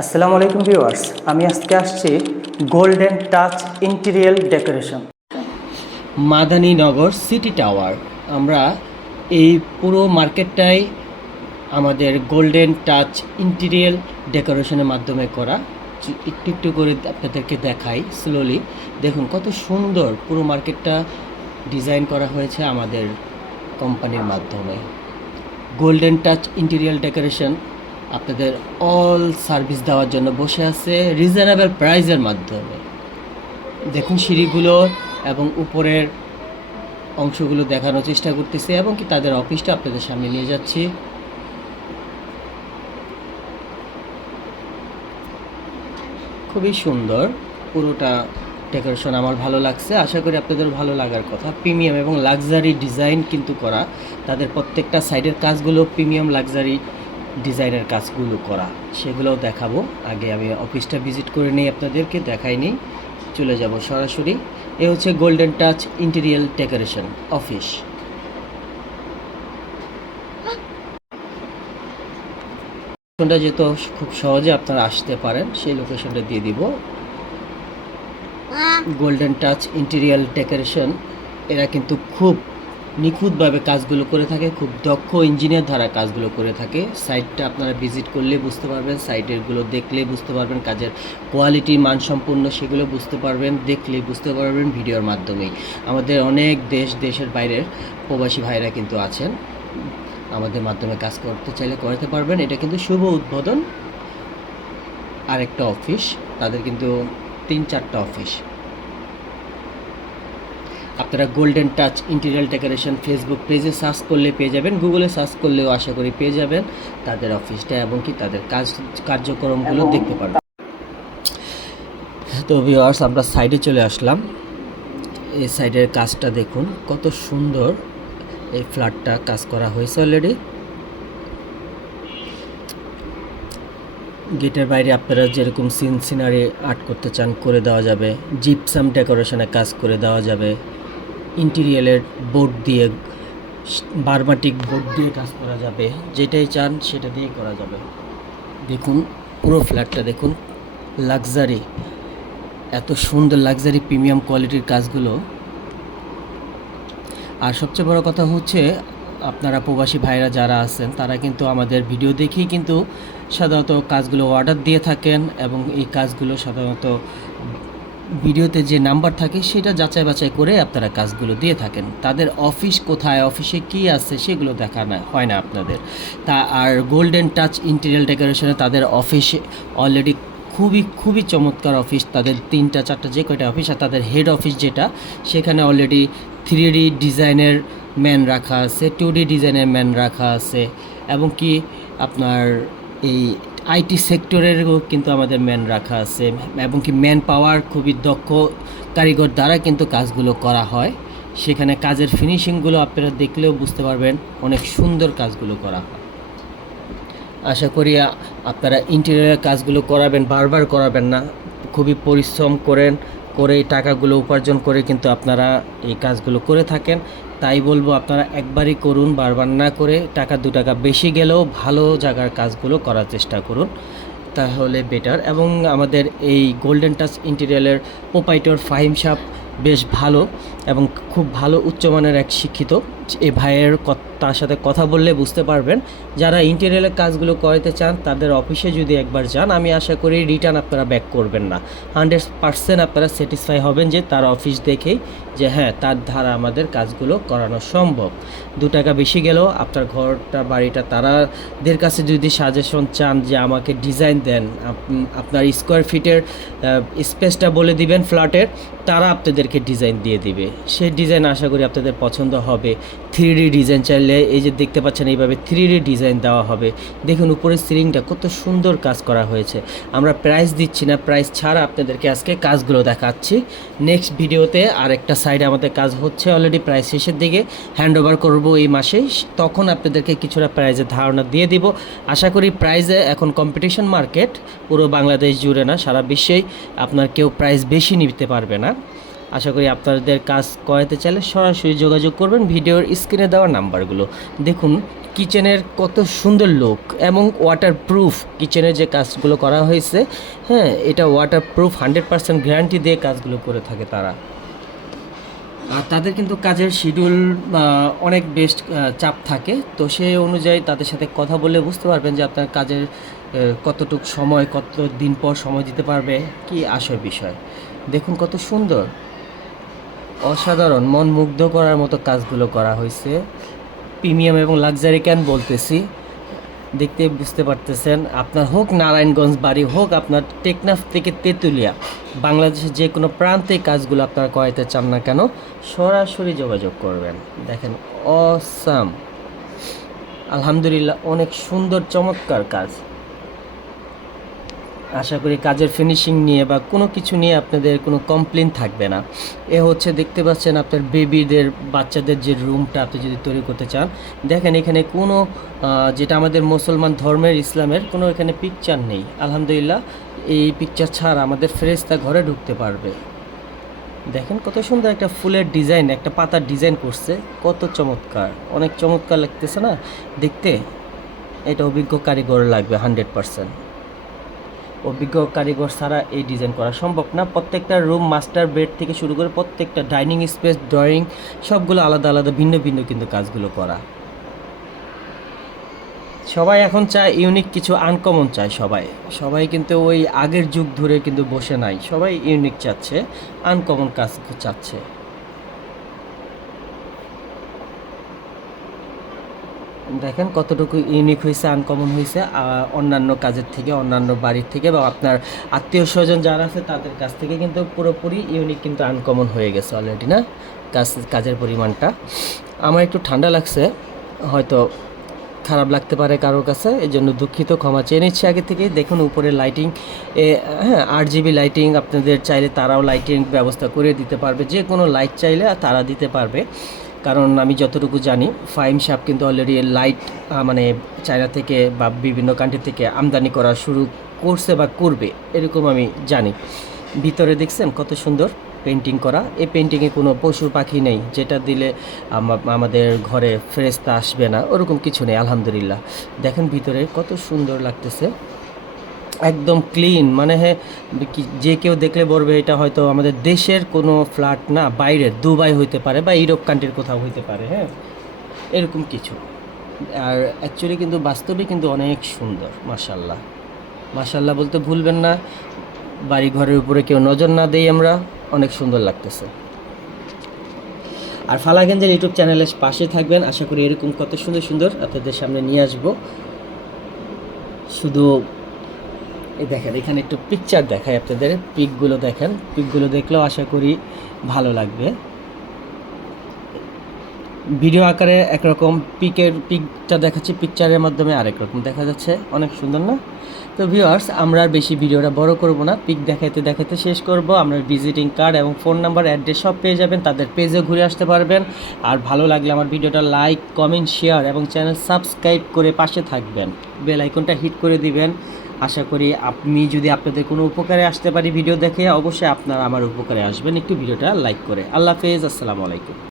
আসসালামু আলাইকুম ভিউয়ার্স, আমি আজকে আসছি golden touch interior decoration Madaninagar city tower. আমরা এই পুরো মার্কেটটাই আমাদের গোল্ডেন টাচ ইন্টেরিয়াল ডেকোরেশনের মাধ্যমে করা। একটু একটু করে আপনাদেরকে দেখাই স্লোলি দেখুন কত সুন্দর পুরো মার্কেটটা ডিজাইন করা হয়েছে আমাদের কোম্পানির মাধ্যমে। গোল্ডেন টাচ ইন্টেরিয়াল ডেকোরেশন আপনাদের অল সার্ভিস দেওয়ার জন্য বসে আছে রিজনেবল প্রাইজের মাধ্যমে। দেখুন সিঁড়িগুলো এবং উপরের অংশগুলো দেখানোর চেষ্টা করতেছি এবং কি তাদের অফিসটা আপনাদের সামনে নিয়ে যাচ্ছি। খুবই সুন্দর, পুরোটা ডেকোরেশন আমার ভালো লাগছে। আশা করি আপনাদের ভালো লাগার কথা। প্রিমিয়াম এবং লাক্সারি ডিজাইন কিন্তু করা। তাদের প্রত্যেকটা সাইডের কাজগুলো প্রিমিয়াম লাক্সারি ডিজাইনের কাজগুলো করা সেগুলোও দেখাবো। আগে আমি অফিসটা ভিজিট করে নিই আপনাদেরকে দেখাইনি। চলে যাব সরাসরি। এ হচ্ছে golden touch interior decoration office লোকেশনটা যেহেতু খুব সহজে আপনারা আসতে পারেন সেই লোকেশনটা দিয়ে দিব। গোল্ডেন টাচ ইন্টেরিয়াল ডেকোরেশন এরা কিন্তু খুব নিখুঁতভাবে কাজগুলো করে থাকে, খুব দক্ষ ইঞ্জিনিয়ার দ্বারা কাজগুলো করে থাকে। সাইটটা আপনারা ভিজিট করলে বুঝতে পারবেন, সাইটেরগুলো দেখলে বুঝতে পারবেন, কাজের কোয়ালিটি মানসম্পন্ন সেগুলো বুঝতে পারবেন, দেখলে বুঝতে পারবেন ভিডিওর মাধ্যমেই। আমাদের অনেক দেশ, দেশের বাইরের প্রবাসী ভাইরা কিন্তু আছেন। আমাদের মাধ্যমে কাজ করতে চাইলে করতে পারবেন। এটা কিন্তু শুভ উদ্বোধন। আরেকটা অফিস, তাদের কিন্তু তিন চারটা অফিস। আপনারা golden touch interior decoration Facebook পেজে সার্চ করলে পেয়ে যাবেন। গুগলে সার্চ করলেও আশা করি পেয়ে যাবেন তাদের অফিসটা এবং কি তাদের কাজ কার্যক্রমগুলো দেখতে পারবেন। তো ভিওয়ার্স আমরা সাইডে চলে আসলাম। এই সাইডের কাজটা দেখুন কত সুন্দর এই ফ্ল্যাটটা কাজ করা হয়েছে অলরেডি গেটের বাইরে আপনারা যেরকম সিন সিনারি আর্ট করতে চান করে দেওয়া যাবে। জিপসাম ডেকোরেশনে কাজ করে দেওয়া যাবে। ইন্টেরিয়ালের বোর্ড দিয়ে, বারমাটিক বোর্ড দিয়ে কাজ করা যাবে। যেটাই চান সেটা দিয়ে করা যাবে। দেখুন, পুরো ফ্ল্যাটটা দেখুন। লাক্সারি এত সুন্দর লাক্সারি প্রিমিয়াম কোয়ালিটির কাজগুলো। আর সবচেয়ে বড় কথা হচ্ছে, আপনারা প্রবাসী ভাইরা যারা আছেন, তারা কিন্তু আমাদের ভিডিও দেখেই কিন্তু সাধারণত কাজগুলো অর্ডার দিয়ে থাকেন এবং এই কাজগুলো সাধারণত ভিডিওতে যে নাম্বার থাকে সেটা যাচাই বাছাই করে আপনারা কাজগুলো দিয়ে থাকেন। তাদের অফিস কোথায়, অফিসে কি আছে সেগুলো দেখা না, হয় না আপনাদের। তা আর গোল্ডেন টাচ ইন্টেরিয়াল ডেকোরেশনে তাদের অফিসে অলরেডি খুবই খুবই চমৎকার অফিস। তাদের তিনটা, চারটা যে কয়টা অফিস, আর তাদের হেড অফিস যেটা, সেখানে অলরেডি থ্রি ডি ডিজাইনের ম্যান রাখা আছে টু ডি ডিজাইনের ম্যান রাখা আছে। এবং কি আপনার এই আইটি সেক্টরেরও কিন্তু আমাদের ম্যান রাখা আছে, এবং কি ম্যান পাওয়ার খুবই দক্ষ কারিগর দ্বারা কিন্তু কাজগুলো করা হয়। সেখানে কাজের ফিনিশিংগুলো আপনারা দেখলেও বুঝতে পারবেন, অনেক সুন্দর কাজগুলো করা হয়। আশা করি আপনারা ইন্টেরিয়ারের কাজগুলো করাবেন, বারবার করাবেন না, খুবই পরিশ্রম করেন করে টাকাগুলো উপার্জন করে কিন্তু আপনারা এই কাজগুলো করে থাকেন। তাই বলব আপনারা একবারই করুন, বারবার না করে টাকা, দু টাকা বেশি গেলেও ভালো জায়গার কাজগুলো করার চেষ্টা করুন। তাহলে বেটার এবং আমাদের এই গোল্ডেন টাচ ইন্টেরিয়ালের প্রোপাইটর ফাহিম সাহ বেশ ভালো। এবং খুব ভালো উচ্চমানের এক শিক্ষিত। এই ভাইয়ের তার সাথে কথা বললে বুঝতে পারবেন, যারা ইন্টেরিয়ালের কাজগুলো করাতে চান, তাদের অফিসে যদি একবার যান, আমি আশা করি রিটার্ন আপনারা ব্যাক করবেন না। হান্ড্রেড পার্সেন্ট আপনারা স্যাটিসফাই হবেন যে তার অফিস দেখেই যে হ্যাঁ তার ধারা আমাদের কাজগুলো করানো সম্ভব। দু টাকা বেশি গেলেও আপনার ঘরটা, বাড়িটা, তারাদের কাছে যদি সাজেশন চান যে আমাকে ডিজাইন দেন, আপ- আপনার স্কোয়ার ফিটের স্পেসটা বলে দিবেন ফ্ল্যাটের তারা আপনাদেরকে ডিজাইন দিয়ে দিবে। সেই ডিজাইন আশা করি আপনাদের পছন্দ হবে। থ্রি ডিজাইন চাইলে এই যে দেখতে পাচ্ছেন এইভাবে থ্রি ডিজাইন দেওয়া হবে। দেখুন উপরের সিলিংটা কত সুন্দর কাজ করা হয়েছে। আমরা প্রাইস দিচ্ছি না প্রাইস ছাড়া আপনাদেরকে আজকে কাজগুলো দেখাচ্ছি। নেক্সট ভিডিওতে আরেকটা সাইডে আমাদের কাজ হচ্ছে অলরেডি প্রায় শেষের দিকে। হ্যান্ড ওভার করব এই মাসেই তখন আপনাদেরকে কিছুটা প্রাইজের ধারণা দিয়ে দিব। আশা করি প্রাইজে এখন কম্পিটিশন মার্কেট পুরো বাংলাদেশ জুড়ে না, সারা বিশ্বেই আপনার কেউ প্রাইস বেশি নিতে পারবে না। আশা করি আপনাদের কাজ করাতে চাইলে সরাসরি যোগাযোগ করবেন ভিডিওর স্ক্রিনে দেওয়া নাম্বারগুলো। দেখুন, কিচেনের কত সুন্দর লোক এবং ওয়াটার প্রুফ কিচেনের যে কাজগুলো করা হয়েছে হ্যাঁ এটা waterproof hundred percent guarantee দিয়ে কাজগুলো করে থাকে তারা। আর তাদের কিন্তু কাজের শিডিউল অনেক বেস্ট চাপ থাকে। তো সেই অনুযায়ী তাদের সাথে কথা বলে বুঝতে পারবেন যে আপনার কাজের কতটুক সময়, কত দিন পর সময় দিতে পারবে, কি আসল বিষয়। দেখুন কত সুন্দর। অসাধারণ, মন মুগ্ধ করার মতো কাজগুলো করা হয়েছে। প্রিমিয়াম এবং লাক্সারি ক্যান বলতেছি? দেখতে বুঝতে পারতেছেন, আপনার হোক নারায়ণগঞ্জ বাড়ি হোক, আপনার টেকনাফ থেকে তেঁতুলিয়া, বাংলাদেশের যে কোনো প্রান্তে কাজগুলো আপনারা করাইতে চান না কেন, সরাসরি যোগাযোগ করবেন। দেখেন, অসাম। আলহামদুলিল্লাহ, অনেক সুন্দর, চমৎকার কাজ। আশা করি কাজের ফিনিশিং নিয়ে বা কোনো কিছু নিয়ে আপনাদের কোনো কমপ্লেন থাকবে না। এ হচ্ছে দেখতে পাচ্ছেন আপনার বেবিদের বাচ্চাদের যে রুমটা আপনি যদি তৈরি করতে চান, দেখেন এখানে কোনো যেটা আমাদের মুসলমান ধর্মের ইসলামের কোনো এখানে পিকচার নেই। আলহামদুলিল্লাহ, এই পিকচার ছাড়া আমাদের ফেরেস্তা ঘরে ঢুকতে পারবে। দেখেন কত সুন্দর একটা ফুলের ডিজাইন একটা পাতার ডিজাইন করছে, কত চমৎকার। অনেক চমৎকার লাগতেছে না? দেখতে, এটা অভিজ্ঞ কারিগর লাগবে হান্ড্রেড পারসেন্ট অভিজ্ঞ কারিগর ছাড়া এই ডিজাইন করা সম্ভব না। প্রত্যেকটা রুম মাস্টার বেড থেকে শুরু করে প্রত্যেকটা ডাইনিং স্পেস ড্রয়িং সবগুলো আলাদা আলাদা, ভিন্ন ভিন্ন কিন্তু কাজগুলো করা। সবাই এখন চায় ইউনিক কিছু আনকমন চায় সবাই। সবাই কিন্তু ওই আগের যুগ ধরে কিন্তু বসে নাই। সবাই ইউনিক চাচ্ছে আনকমন কাজ চাচ্ছে। দেখেন কতটুকু ইউনিক হয়েছে আনকমন হয়েছে অন্যান্য কাজের থেকে, অন্যান্য বাড়ির থেকে বা আপনার আত্মীয় স্বজন যারা আছে তাদের কাছ থেকে কিন্তু পুরোপুরি ইউনিক কিন্তু আনকমন হয়ে গেছে অলরেডি না? কাজ, কাজের পরিমাণটা। আমার একটু ঠান্ডা লাগছে, হয়তো খারাপ লাগতে পারে কারোর কাছে এই জন্য দুঃখিত, ক্ষমা চেয়ে নিচ্ছি আগে থেকে দেখুন, উপরে লাইটিং এ হ্যাঁ আট জিবি লাইটিং আপনাদের চাইলে তারাও লাইটিং ব্যবস্থা করে দিতে পারবে। যে কোনো লাইট চাইলে তারা দিতে পারবে। কারণ আমি যতটুকু জানি ফাইম শাপ কিন্তু অলরেডি লাইট মানে চায়না থেকে বা বিভিন্ন কান্ট্রি থেকে আমদানি করা শুরু করছে বা করবে, এরকম আমি জানি। ভিতরে দেখছেন কত সুন্দর পেন্টিং করা। এই পেন্টিংয়ে কোনো পশু পাখি নেই, যেটা দিলে আমাদের ঘরে ফেরেস্তা আসবে না, ওরকম কিছু নেই, আলহামদুলিল্লাহ। দেখেন ভিতরে কত সুন্দর লাগতেছে। একদম ক্লিন মানে হ্যাঁ যে কেউ দেখলে বলবে এটা হয়তো আমাদের দেশের কোনো ফ্ল্যাট না, বাইরের, দুবাই হইতে পারে বা ইউরোপ কান্ট্রির কোথাও হইতে পারে হ্যাঁ? এরকম কিছু। আর অ্যাকচুয়ালি কিন্তু বাস্তবে কিন্তু অনেক সুন্দর মাশাল্লাহ মাশাল্লাহ বলতে ভুলবেন না বাড়ি ঘরের উপরে কেউ নজর না দেই আমরা, অনেক সুন্দর লাগতেছে। আর ফালাগঞ্জের ইউটিউব চ্যানেলের পাশে থাকবেন, আশা করি এরকম কত সুন্দর সুন্দর আপনাদের সামনে নিয়ে আসব। শুধু এই দেখেন, এখানে একটু পিকচার দেখায় আপনাদের। পিকগুলো দেখেন, পিকগুলো দেখলেও আশা করি ভালো লাগবে। ভিডিও আকারে একরকম, পিকের, পিকটা দেখাচ্ছি পিকচারের মাধ্যমে আরেক রকম। দেখা যাচ্ছে, অনেক সুন্দর না? তো ভিউয়ার্স আমরা আর বেশি ভিডিওটা বড় করব না। পিক দেখাইতে দেখাইতে শেষ করব। আমরা ভিজিটিং কার্ড এবং ফোন নাম্বার অ্যাড্রেস সব পেয়ে যাবেন। তাদের পেজে ঘুরে আসতে পারবেন। আর ভালো লাগলে আমার ভিডিওটা লাইক কমেন্ট শেয়ার এবং চ্যানেল সাবস্ক্রাইব করে পাশে থাকবেন। বেল আইকনটা হিট করে দিবেন। আশা করি আপনি যদি আপনাদের কোনো উপকারে আসতে পারি ভিডিও দেখে, অবশ্যই আপনারা আমার উপকারে আসবেন। একটু ভিডিওটা লাইক করে। আল্লাহ হাফেজ, আসসালামু আলাইকুম।